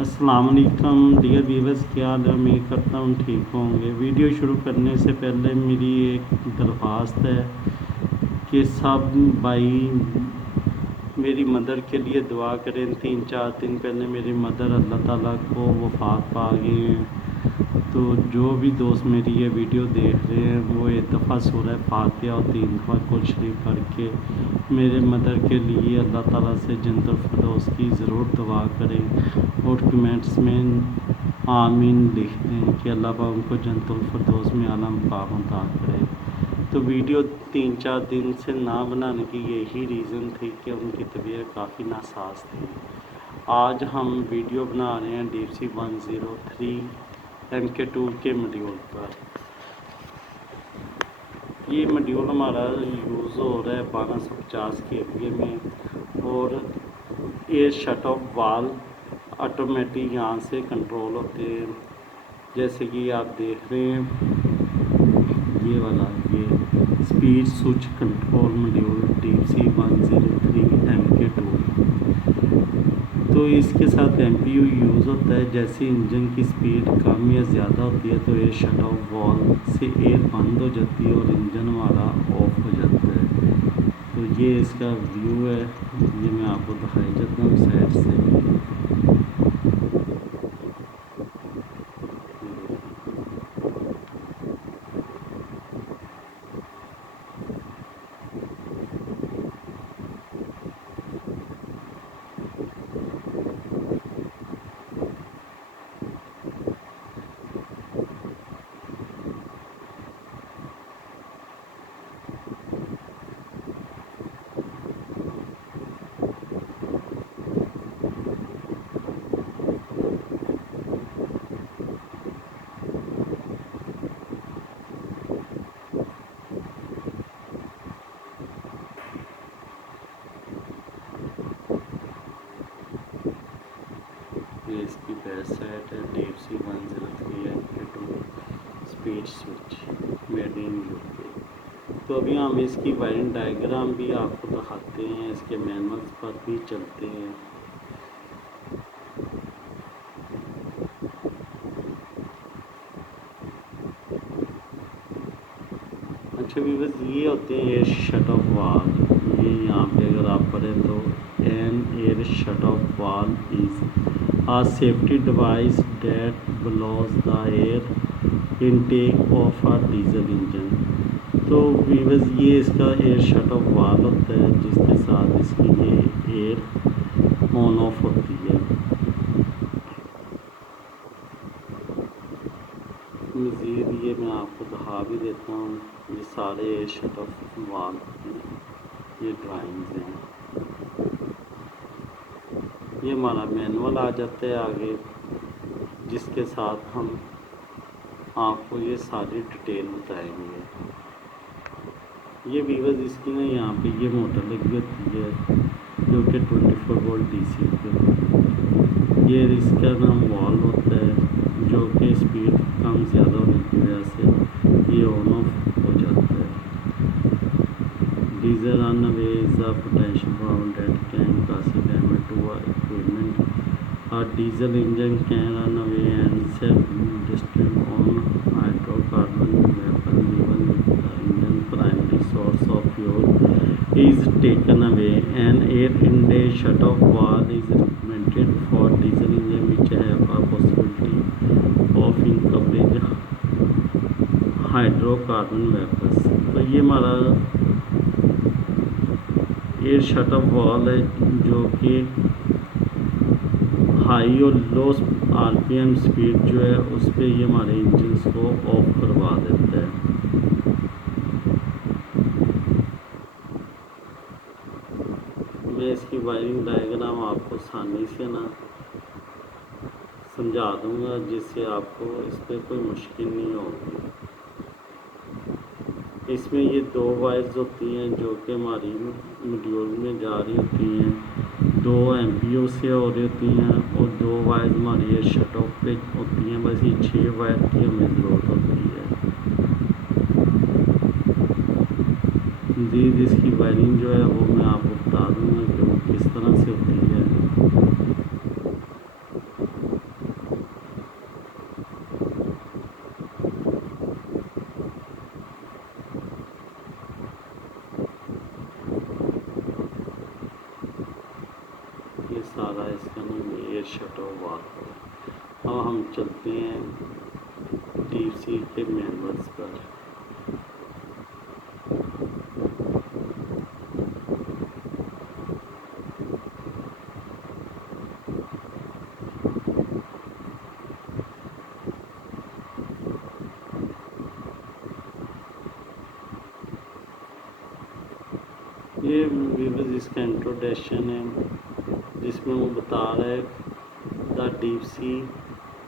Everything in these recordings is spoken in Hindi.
अस्सलाम वालेकुम डियर व्यूअर्स, क्या हाल है? उम्मीद करता हूँ ठीक होंगे। वीडियो शुरू करने से पहले मेरी एक दरख्वास्त है कि सब भाई मेरी मदर के लिए दुआ करें। 3-4 दिन पहले मेरी मदर अल्लाह ताला को वफ़ात पा गए हैं। तो जो भी दोस्त मेरी ये वीडियो देख रहे हैं वो एक दफ़ा सूरह फातिहा और 3 दफ़ा कुल शरीफ पढ़ के मेरे मदर के लिए अल्लाह ताला से जन्नतुल फिरदौस की ज़रूर दुआ करें और कमेंट्स में आमीन लिख दें कि अल्लाह पाक उनको जन्नतुल फिरदौस में आला मकाम अता करे। तो वीडियो 3-4 दिन से ना बनाने की यही रीज़न थी कि उनकी तबीयत काफ़ी नासाज थी। आज हम वीडियो बना रहे हैं DFC-103 MK2 के मॉड्यूल पर। ये मॉड्यूल हमारा यूज़ हो रहा है 1250 kVA में और ये शट ऑफ वाल ऑटोमेटिक यहाँ से कंट्रोल होते हैं। जैसे कि आप देख रहे हैं ये वाला ये speed switch control module DFC-103 MK2। तो इसके साथ MPU यूज़ होता है। जैसे इंजन की स्पीड कम या ज़्यादा होती है तो ये शट ऑफ वाल्व से एयर बंद हो जाती है और इंजन हमारा ऑफ हो जाता है। तो ये इसका व्यू है, ये मैं आपको दिखाई देता हूँ साइड से। ये इसकी बैक साइड है DFC-103 MK2 speed switch made in UK. तो अभी हम इसकी वायरिंग डायग्राम भी आपको दिखाते हैं, इसके मैनुअल्स पर भी चलते हैं। अच्छा व्यूअर्स, ये होते हैं एयर शट ऑफ वाल। ये यहाँ पे अगर आप पढ़ें तो एन एयर शट ऑफ वाल is a safety device that blows the air intake of a diesel engine। तो व्यूअर्स ये इसका एयर शट ऑफ वाल होता है जिसके साथ इसकी ये एयर ऑन ऑफ होती है। मज़ीद ये मैं आपको दिखा भी देता हूँ, ये सारे एयर शट ऑफ वाल ये ड्राइंग्स हैं। ये हमारा मैनुअल आ जाता है आगे, जिसके साथ हम आपको ये सारी डिटेल बताएंगे। ये व्यूअर्स इसकी ना यहाँ पे ये मोटर लगी होती है जो कि 24 वोल्ट DC पे। ये इसका नाम वॉल होता है जो कि स्पीड कम ज़्यादा होने की वजह से ये ऑन ऑफ हो जाता है। Diesel run away is a potential power that can cause damage to a equipment। A diesel engine can run away and self-destruct on hydrocarbon weapon even if the engine primary source of fuel is taken away। An air intake shut-off valve is recommended for diesel engine which have a possibility of incomplete hydrocarbon weapons। तो ये हमारा एयर शट ऑफ वाल्व है जो कि हाई और लो RPM स्पीड जो है उस पर ये हमारे इंजन्स को ऑफ करवा देता है। मैं इसकी वायरिंग डायग्राम आपको आसानी से ना समझा दूंगा जिससे आपको इस पर कोई मुश्किल नहीं होगी। इसमें ये 2 वायर्स होती हैं जो कि हमारी मॉड्यूल में जा रही होती हैं, 2 MPU से हो रही होती हैं और 2 वायर्स हमारी ये शट ऑफ पे होती हैं। बस ये 6 वायर की हमें ज़रूरत होती है। मज़ीद इसकी वायरिंग जो है वो मैं आपको बता दूँगा कि वो किस तरह से होती है। एयर शट ऑफ वाल। अब हम चलते हैं DFC के मैनुअल्स पर। ये व्यूअर्स इसका इंट्रोडक्शन है, जिसमें वो बता रहा है the DFC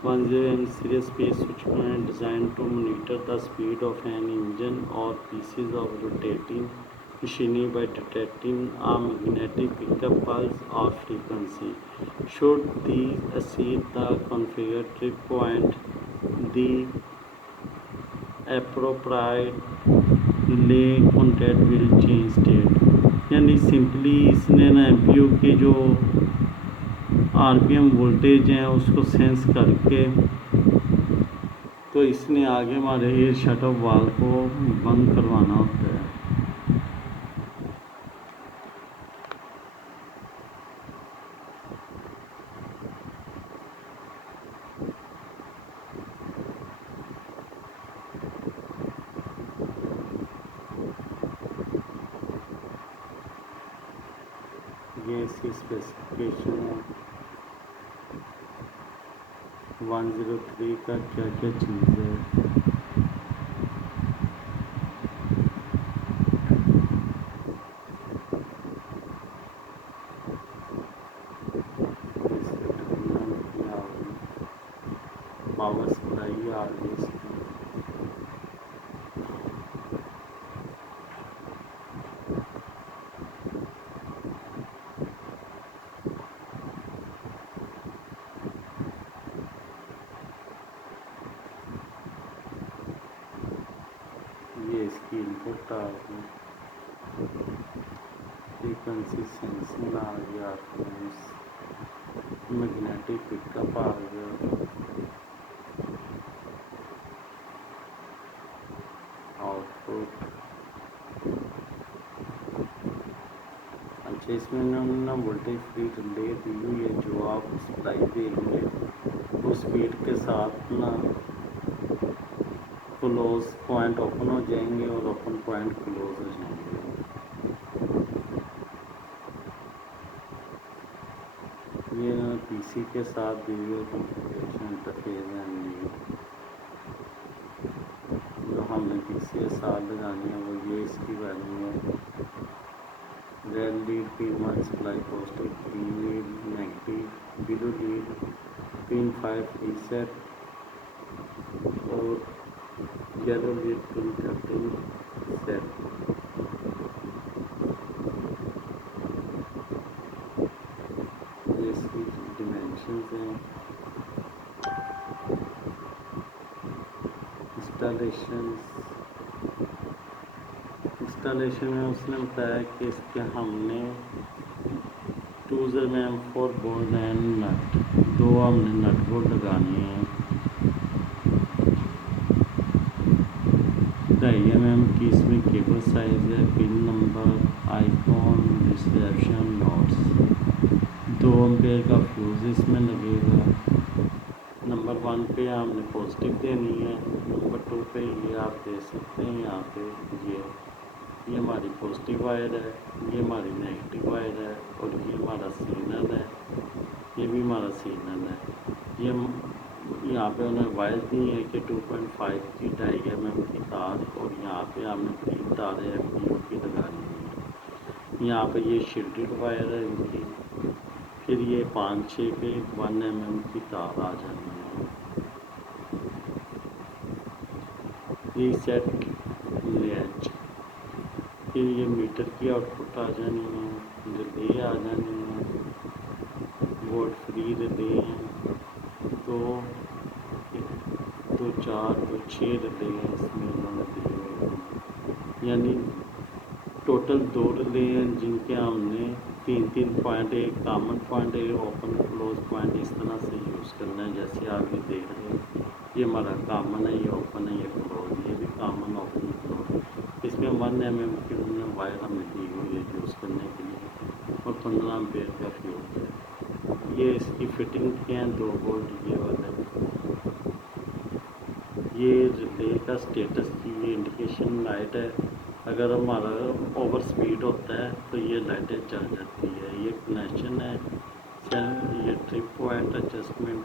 10M series space switch point design to monitor the speed of an engine और pieces of rotating machinery by detecting a magnetic pickup pulse or frequency. Should these exceed the configured trip point, the appropriate relay contact will change state. यानी सिंपली इसने ना MPU की जो RPM वोल्टेज हैं उसको सेंस करके तो इसने आगे हमारे एयर शट ऑफ वाल्व को बंद करवाना होता है। ये इसकी स्पेसिफिकेशन है 103 का क्या क्या चीज़ है। पावर सप्लाई आ रही है इसमें। ये इसकी इनपुट आ गई, फ्रीक्वेंसी सेंसिंग आ गया, मैग्नेटिक पिकअप आ गया, आउटपुट। अच्छा, इसमें उन्होंने वोल्टेज फ्री रिले दी हुई है, जो आप सप्लाई देंगे उस स्पीड के साथ ना क्लोज पॉइंट ओपन हो जाएंगे और ओपन पॉइंट क्लोज हो जाएंगे। ये PC के साथ दी हुई कॉन्फ़िगरेशन इंटरफेस है, जो हमने PC के साथ लगानी है वो ये इसकी वैल्यू है। Red lead P1 supply positive, green lead negative, blue lead pin 5 reset और येलो लीड पिन 13 सेट। ये इसकी डिमेंशंस हैं। इंस्टॉलेशन में उसने बताया कि इसके हमने 2000 mm 4 बोल्ट एंड नट, 2 हमने नट बोल्ट लगाने हैं। 2.5 mm की इसमें केबल साइज है। Pin number, icon, reception notes, 2 ampere का फ्यूज़ इसमें लगेगा। नंबर 1 पे हमने पॉजिटिव देनी है, नंबर 2 पे ये आप दे सकते हैं। यहाँ पे ये हमारी पॉजिटिव वायर है, ये हमारी नेगेटिव वायर है और ये हमारा सिग्नल है, ये भी हमारा सिग्नल है। ये यहाँ पे उन्हें वायर दी है कि 2.5 की 2.5 mm की तार, और यहाँ पे हमने 3 तारें MPU की लगानी है। यहाँ पे ये शील्डेड वायर है इनकी। फिर ये 5-6 पे 1 mm की तार आ जानी है। रीसेट लैच, फिर ये मीटर की आउटपुट आ जानी है, रिले आ जानी है, वोल्ट फ्री रिले हैं, 2, 4, 6 रिले हैं इसमें उन्होंने दिए हुए हैं। यानी टोटल 2 रिले हैं जिनके हमने 3 पॉइंट, एक कॉमन पॉइंट, एक ओपन क्लोज पॉइंट इस तरह से यूज़ करना है। जैसे आप ये देख रहे हैं, ये हमारा कॉमन है, ये ओपन है, ये क्लोज, ये भी कॉमन ओपन क्लोज। इसमें 1 mm की उन्होंने वायर हमें दी हुई है यूज़ करने के लिए और 15 एम्पेयर का फ्यूज़ है। ये इसकी फिटिंग के हैं 2 बोल्ट ये वाले। ये रिले का स्टेटस की ये इंडिकेशन लाइट है। अगर हमारा ओवर स्पीड होता है तो ये लाइटें जल जाती है। ये कनेक्शन है, ये ट्रिप पॉइंट एडजस्टमेंट,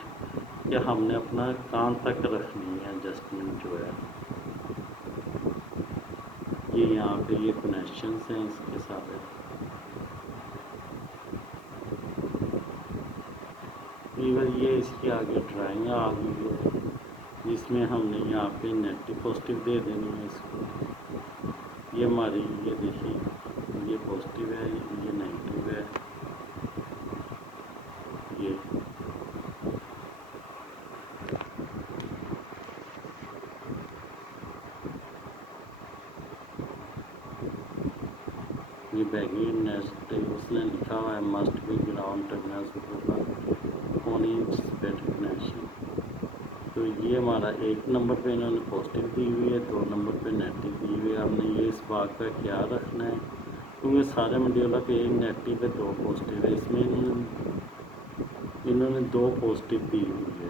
ये हमने अपना कान तक रखनी है एडजस्टमेंट जो है। ये यहाँ पे ये कनेक्शन हैं इसके सारे। इवन ये इसकी आगे ड्राइंग आ गई है जिसमें हमने यहाँ पे नेगेटिव पॉजिटिव दे देनी है इसको। ये हमारी ये देखिए, ये पॉजिटिव है, ये नेगेटिव है। ये बैगी नेस्ट उसने लिखा हुआ है must be ground terminal on each bed connection. तो ये हमारा 1 नंबर पे इन्होंने पॉजिटिव दी हुई है, 2 नंबर पे नेगेटिव दी हुई है। हमने ये इस बात का ख्याल रखना है क्योंकि सारे मॉड्यूलों पे 1 नेगेटिव है 2 पॉजिटिव है। इसमें इन्होंने 2 पॉजिटिव दी हुई है।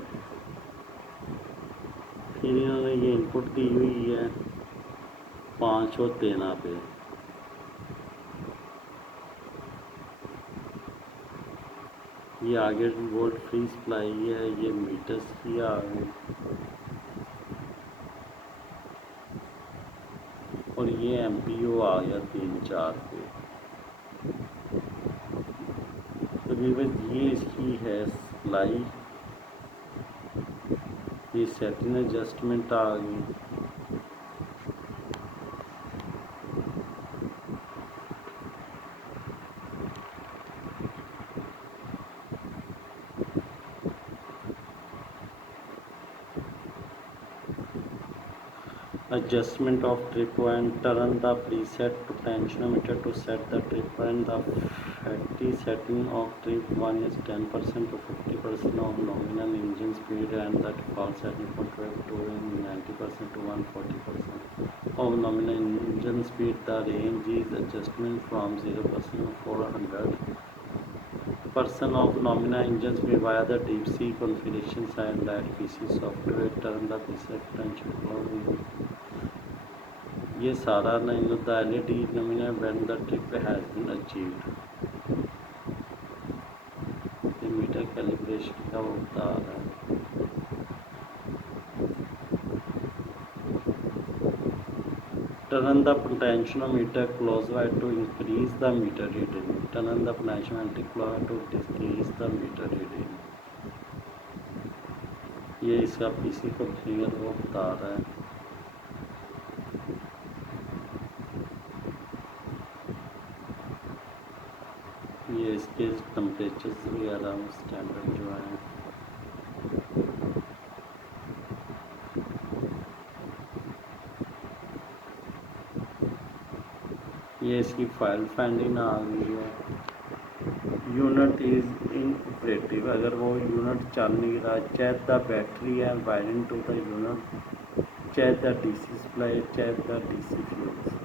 फिर इन्होंने ये इनपुट दी हुई है 5 और 13 पे। ये आगे वोल्ट फ्री सप्लाई है, ये मीटर्स की आगे, और ये एमपीओ आ गया 3-4 पे। तो ये इसकी है सप्लाई, ये सेटिंग एडजस्टमेंट आ गई। Adjustment of trip point, turn the preset potentiometer to set the trip point. The factory setting of trip 1 is 10% to 50% of nominal engine speed and the default setting for trip 2 is 90% to 140% of nominal engine speed. The range is adjustment from 0% to 400% of nominal engine speed via the deep sea configuration side light PC software. Turn the preset potentiometer. ये सारा the LED nominal when the trip has been achieved। ये मीटर कैलिब्रेशन का वो बता रहा है। Turn the potentiometer clockwise to increase the meter reading. Turn the potentiometer clockwise to decrease the meter reading। ये इसका PC कॉन्फ़िगर वो बता रहा है। ये इसके टेम्परेचर्स वगैरह स्टैंडर्ड जो है। ये इसकी फाइल फाइंडिंग आ गई है। यूनिट इज इन ऑपरेटिव, अगर वो यूनिट चल नहीं रहा, चाहे द बैटरी है वायरिंग टू द यूनिट, चाहे द डीसी सप्लाई, चाहे the DC fuse.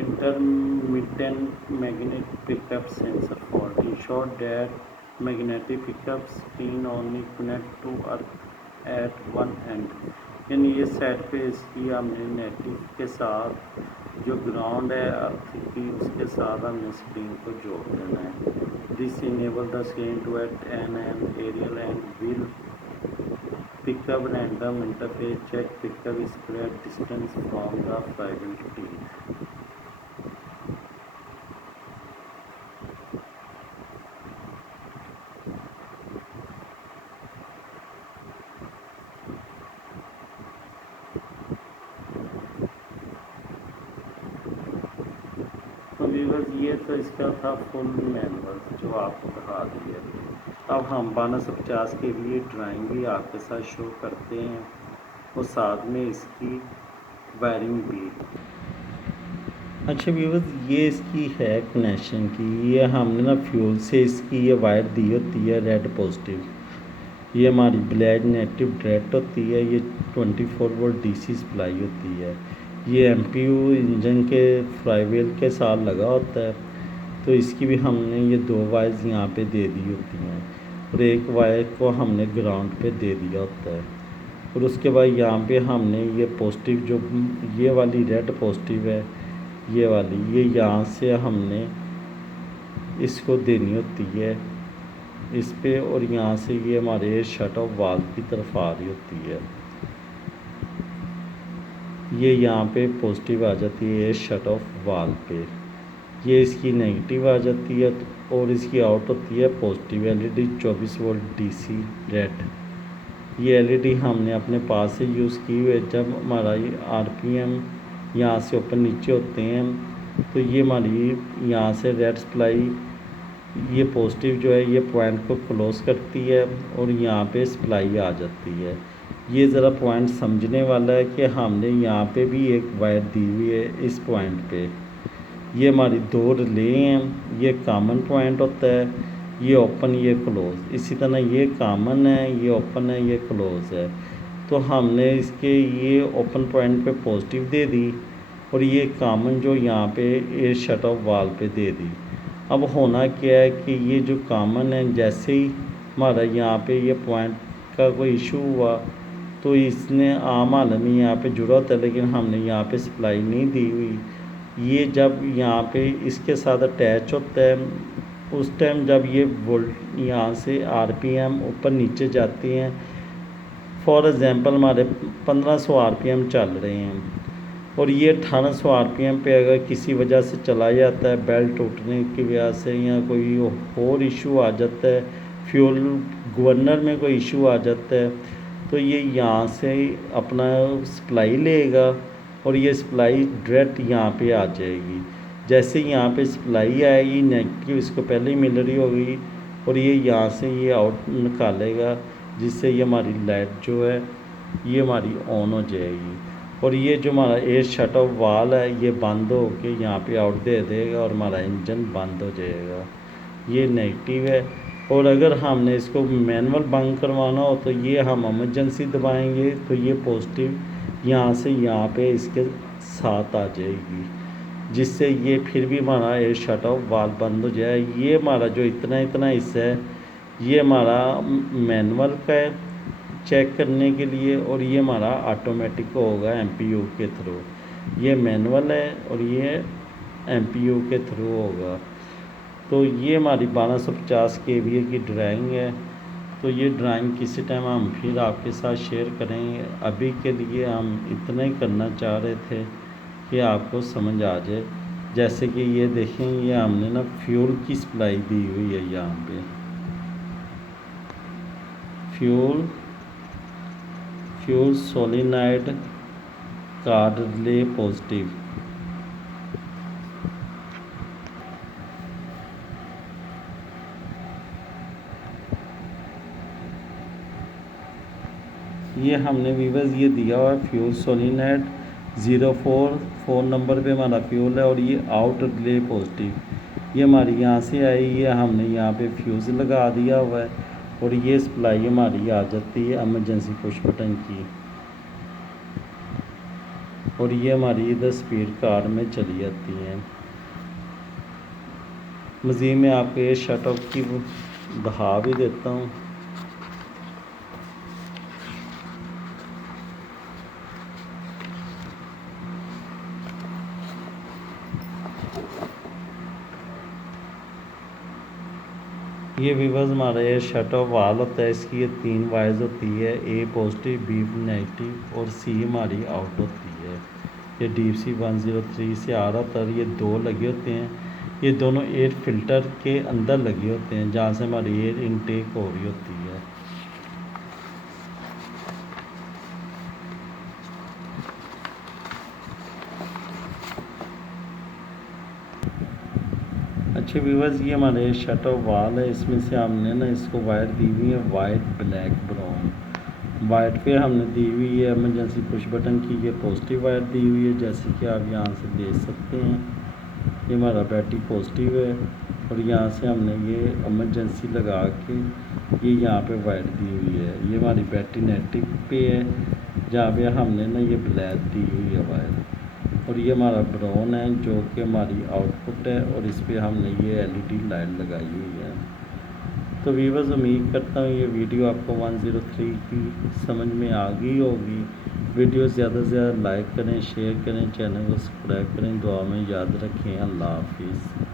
Intermittent magnetic pickup sensor fault ensure that magnetic pickup screen only connect to earth at one end। यानी ये सेट पे इसकी हमने नेगेटिव के साथ जो ग्राउंड है अर्थ की उसके साथ हमने स्क्रीन को जोड़ देना है। This enable the screen to at an aerial and will pick up random interface check pick up is correct distance from the fragment teeth। तो व्यूअर्स ये तो इसका था फुल मैनुअल जो आपको दिखा दिया। अब हम 1250 के लिए ड्राइंग भी आपके साथ शो करते हैं और साथ में इसकी वायरिंग भी। अच्छा व्यूअर्स ये इसकी है कनेक्शन की, ये हमने ना फ्यूल से इसकी ये वायर दी होती है रेड पॉजिटिव, ये हमारी ब्लैक नेगेटिव डायरेक्ट होती है, ये 24 वोल्ट डीसी सप्लाई होती है। ये एमपीयू इंजन के फ्लाईव्हील के साथ लगा होता है, तो इसकी भी हमने ये 2 वायर्स यहाँ पे दे दी होती हैं। और एक वायर को हमने ग्राउंड पे दे दिया होता है। और उसके बाद यहाँ पे हमने ये पॉजिटिव जो ये वाली रेड पॉजिटिव है, ये वाली ये यहाँ से हमने इसको देनी होती है इस पे, और यहाँ से ये हमारे शट ऑफ वाल्व की तरफ आ रही होती है। ये यहाँ पे पॉजिटिव आ जाती है शट ऑफ वाल्व पे, ये इसकी नेगेटिव आ जाती है और इसकी आउट होती है positive LED 24 volt DC red. ये एलईडी हमने अपने पास से यूज़ की हुई है। जब हमारा ये आरपीएम यहाँ से ऊपर नीचे होते हैं तो ये हमारी यहाँ से रेड सप्लाई ये पॉजिटिव जो है ये पॉइंट को क्लोज करती है और यहाँ पे सप्लाई आ जाती है। ये ज़रा पॉइंट समझने वाला है कि हमने यहाँ पे भी एक वायर दी हुई है इस पॉइंट पे। ये हमारी दो रिले हैं, ये कॉमन पॉइंट होता है, ये ओपन ये क्लोज। इसी तरह ये कॉमन है, ये ओपन है, ये क्लोज है। तो हमने इसके ये ओपन पॉइंट पे पॉजिटिव दे दी और ये कॉमन जो यहाँ पे ये शट ऑफ वाल्व पे दे दी। अब होना क्या है कि ये जो कॉमन है जैसे ही हमारा यहाँ पे ये पॉइंट का कोई इशू हुआ तो इसने आम हालत में यहाँ पे जुड़ा होता है, लेकिन हमने यहाँ पे सप्लाई नहीं दी हुई। ये जब यहाँ पे इसके साथ अटैच होता है उस टाइम जब ये वोल्ट यहाँ से आरपीएम ऊपर नीचे जाते हैं, फॉर एग्ज़ाम्पल हमारे 1500 आरपीएम चल रहे हैं और ये 1800 आरपीएम पे अगर किसी वजह से चला जाता है, बेल्ट टूटने की वजह से या कोई और इशू आ जाता है, फ्यूल गवर्नर में कोई इशू आ जाता है, तो ये यहाँ से अपना सप्लाई लेगा और ये सप्लाई डायरेक्ट यहाँ पे आ जाएगी। जैसे यहाँ पे सप्लाई आएगी नेगेटिव इसको पहले ही मिल रही होगी और ये यहाँ से ये आउट निकालेगा, जिससे ये हमारी लाइट जो है ये हमारी ऑन हो जाएगी। और ये जो हमारा एयर शट ऑफ वाल है ये बंद हो के यहाँ पे आउट दे देगा और हमारा इंजन बंद हो जाएगा। ये नेगेटिव है। और अगर हमने इसको मैनुअल बंद करवाना हो तो ये हम इमरजेंसी दबाएंगे तो ये पॉजिटिव यहाँ से यहाँ पे इसके साथ आ जाएगी, जिससे ये फिर भी हमारा एयर शट ऑफ वाल बंद हो जाए। ये हमारा जो इतना हिस्सा है ये हमारा मैनुअल का है चेक करने के लिए और ये हमारा ऑटोमेटिक होगा एमपीयू के थ्रू। ये मैनुअल है और ये एमपीयू के थ्रू होगा। तो ये हमारी 1250 केवीए की ड्राइंग है। तो ये ड्राइंग किसी टाइम हम फिर आपके साथ शेयर करेंगे। अभी के लिए हम इतना ही करना चाह रहे थे कि आपको समझ आ जाए। जैसे कि ये देखें, ये हमने ना फ्यूल की सप्लाई दी हुई है यहाँ पे, fuel solenoid card relay positive. ये हमने वीवर्स ये दिया हुआ है फ्यूल सोलिनाइड 04 फ़ोन नंबर पे हमारा फ्यूल है और ये आउट रिले पॉजिटिव। ये हमारी यहाँ से आई है, हमने यहाँ पे फ्यूज़ लगा दिया हुआ है और ये सप्लाई हमारी आ जाती है इमरजेंसी पुश बटन की और ये हमारी इधर स्पीड कार में चली जाती है। मज़ीद में आपको ये शट ऑफ की दिखा भी देता हूँ। ये वीवर्स हमारा ये शट ऑफ वाल होता है, इसकी ये 3 वायर्स होती है, ए पॉजिटिव, बी नेगेटिव और सी हमारी आउट होती है। ये डीसी 103 से आ रहा था, ये 2 लगे होते हैं। ये दोनों एयर फिल्टर के अंदर लगे होते हैं जहाँ से हमारी एयर इनटेक हो रही होती है। अच्छे व्यूवर्स, ये हमारे शट ऑफ वाल है। इसमें से हमने ना इसको वायर दी हुई है वाइट, ब्लैक, ब्राउन। वाइट पे हमने दी हुई है इमरजेंसी पुश बटन की, ये पॉजिटिव वायर दी हुई है जैसे कि आप यहाँ से देख सकते हैं। ये हमारा बैटरी पॉजिटिव है और यहाँ से हमने ये इमरजेंसी लगा के ये यहाँ पे वायर दी हुई है। ये हमारी बैटरी नेगेटिव पे है जहाँ पे हमने ना ये ब्लैक दी हुई है वायर, और ये हमारा ब्राउन है जो कि हमारी आउटपुट है और इस पर हमने ये एलईडी लाइट लगाई हुई है। तो व्यूअर्स उम्मीद करता हूँ ये वीडियो आपको 103 की समझ में आ गई होगी। वीडियो ज़्यादा से ज़्यादा लाइक करें, शेयर करें, चैनल को सब्सक्राइब करें। दुआ में याद रखें। अल्लाह हाफिज़।